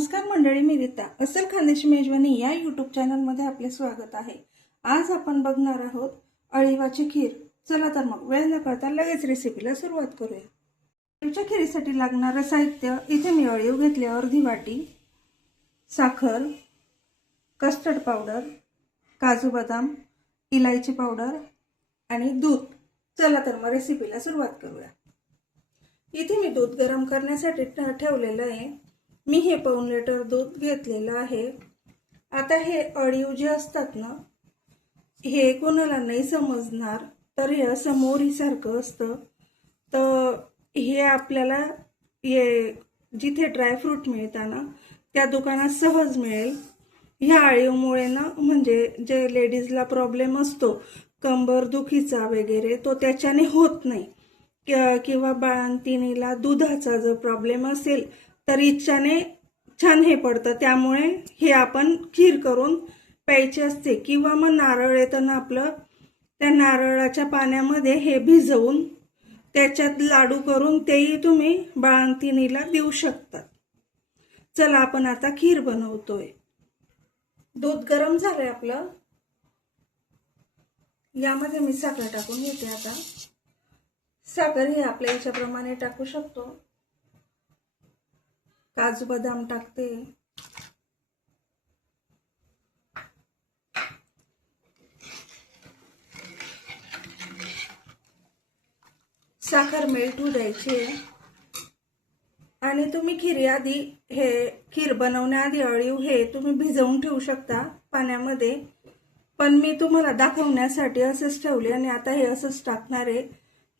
नमस्कार मंडळी, मी रीता असल खानदेशी मेजवानी या यूट्यूब चॅनलमध्ये आपले स्वागत आहे। आज आपण बघणार आहोत अळीवाची खीर। चला तर मग वेळ न करता लगेच रेसिपीला सुरुवात करूया। अळीवाच्या खीरीसाठी लागणारे साहित्य इथे मी अळीव घेतले अर्धी वाटी, साखर, कस्टर्ड पावडर, काजू बदाम, इलायची पावडर आणि दूध। चला तर मग रेसिपीला सुरुवात करूया। इथे मी दूध गरम करण्यासाठी ठेवलेलं आहे। मी हे पाऊण लिटर दूध घेतलेलं आहे। आता हे अळीव जे असतात ना, हे कोणाला नाही समजणार तर हे असं मोहरीसारखं असतं। तर हे आपल्याला हे जिथे ड्रायफ्रूट मिळतात ना त्या दुकानात सहज मिळेल। ह्या अळीवमुळे ना म्हणजे जे लेडीजला प्रॉब्लेम असतो कंबर दुखीचा वगैरे तो त्याच्याने होत नाही, किंवा बाळंतिणीला दुधाचा जर प्रॉब्लेम असेल तर इच्छाने छान हे पडतं। त्यामुळे हे आपण खीर करून प्यायची असते, किंवा मग नारळ येतं ना आपलं, त्या नारळाच्या पाण्यामध्ये हे भिजवून त्याच्यात लाडू करून तेही तुम्ही बाळंतिणीला देऊ शकता। चला आपण आता खीर बनवतोय। दूध गरम झालंय आपलं, यामध्ये मी साखर टाकून घेते। आता साखर ही आपल्या इच्छेप्रमाणे टाकू शकतो। काजू बदाम टाकते, साखर मेल्ट होऊ द्यायची। आणि तुम्ही खीरआधी हे खीर बनवण्याआधी अळीव हे तुम्ही भिजवून ठेवू शकता पाण्यामध्ये, पण मी तुम्हाला दाखवण्यासाठी असेच ठेवले आणि आता हे असंच टाकणार आहे।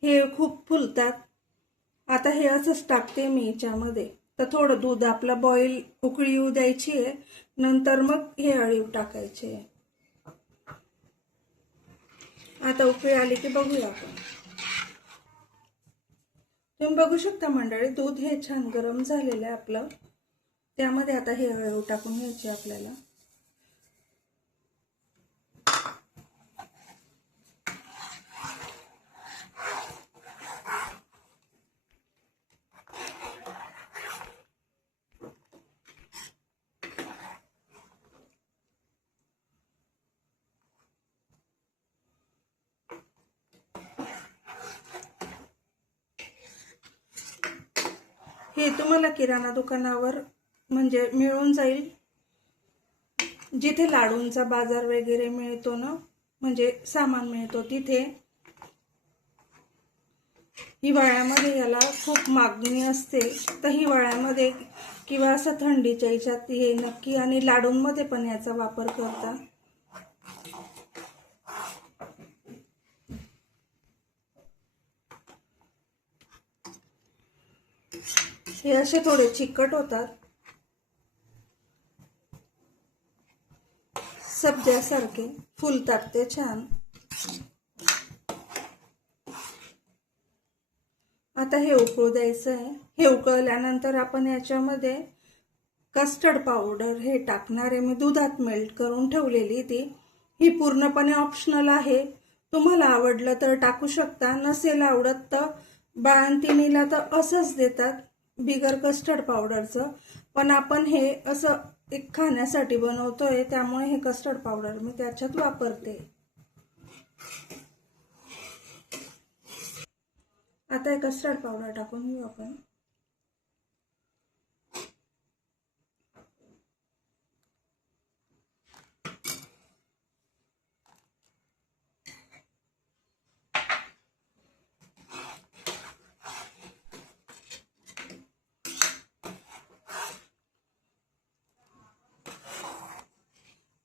हे खूप फुलतात। आता हे असंच टाकते मी याच्यामध्ये। तर थोडं दूध आपलं बॉईल उकळी येऊ द्यायची आहे, नंतर मग हे अळीव टाकायचे। आता उकळी आली की बघूया आपण। तुम्ही बघू शकता मंडळी, दूध हे छान गरम झालेलं आहे आपलं। त्यामध्ये आता हे अळीव टाकून घ्यायचे आपल्याला। हे तुम्हाला किराणा दुकानावर म्हणजे मिळून जाईल, जिथे लाडूंचा बाजार वगैरे मिळतो ना, म्हणजे सामान मिळतो तिथे। हिवाळ्यामध्ये याला खूप मागणी असते, तर हिवाळ्यामध्ये किंवा असं थंडीच्या ह्याच्यात हे नक्की, आणि लाडूंमध्ये पण याचा वापर करतात। हे असे थोडे चिकट होतात, सब्जासारखे फुलतात ते छान। आता हे उकळू द्यायचं आहे। हे उकळल्यानंतर आपण याच्यामध्ये कस्टर्ड पावडर हे टाकणार आहे। मी दुधात मेल्ट करून ठेवलेली ती। ही पूर्णपणे ऑप्शनल आहे, तुम्हाला आवडलं तर टाकू शकता, नसेल आवडत तर बाळंतिणीला तर असंच देतात बिगर कस्टर्ड पावडरचं। पण आपण हे असं एक खाण्यासाठी बनवतोय, त्यामुळे हे कस्टर्ड पावडर मी त्याच्यात वापरते। आता हे कस्टर्ड पावडर टाकून घेऊ आपण।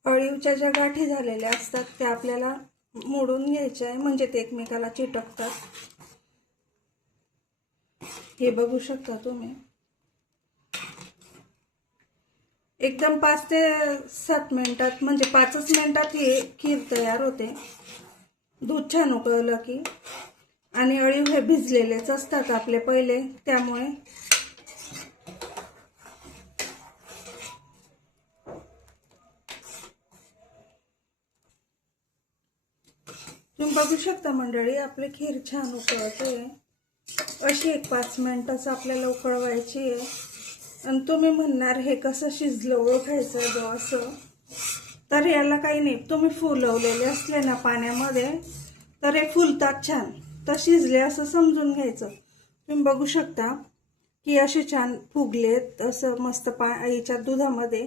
अळीवच्या ज्या गाठी झालेल्या असतात त्या आपल्याला मोडून घ्यायच्या आहे, म्हणजे ते एकमेकाला चिटकतात। हे बघू शकता तुम्ही। एकदम 5 ते 7 मिनिटात, म्हणजे 5च मिनिटात ही खीर तयार होते। दूध छान उकळलं की, आणि अळीव हे भिजलेलेच असतात आपले पहिले, त्यामुळे तुम्ही बघू शकता मंडळी, आपली खीर छान उकळते। अशी एक 5 मिनिटच आपल्याला उकळवायची आहे, आणि तुम्ही म्हणणार हे कसं शिजलं ओळखायचं ग असं, तर याला काही नाही, तुम्ही फुलवलेले असले ना पाण्यामध्ये तर हे फुलतात छान, तर शिजले असं समजून घ्यायचं. तुम्ही बघू शकता की असे छान फुगलेत असं मस्त याच्या दुधामध्ये,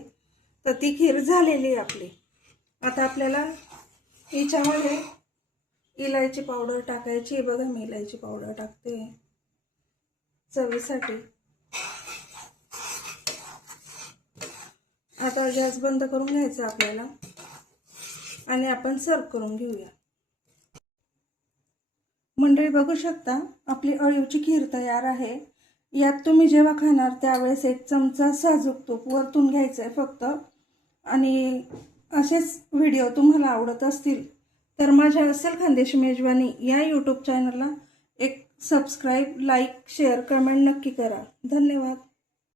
तर ती खीर झालेली आहे आपली. आता आपल्याला हिच्यामध्ये इलायची पावडर टाकायची. बघा मी इलायची पावडर टाकते चवीसाठी. आता गॅस बंद करून घ्यायचा आपल्याला आणि आपण सर्व करून घेऊया. मंडळी बघू शकता आपली अळीवची खीर तयार आहे. यात तुम्ही जेव्हा खाणार त्यावेळेस 1 चमचा साजूक तूप वरतून घ्यायचं आहे फक्त. आणि असेच व्हिडिओ तुम्हाला आवडत असतील तर माझ्या अस्सल खानदेशी मेजवानी या यूट्यूब चॅनलला एक सबस्क्राईब, लाईक, शेअर, कमेंट नक्की करा. धन्यवाद.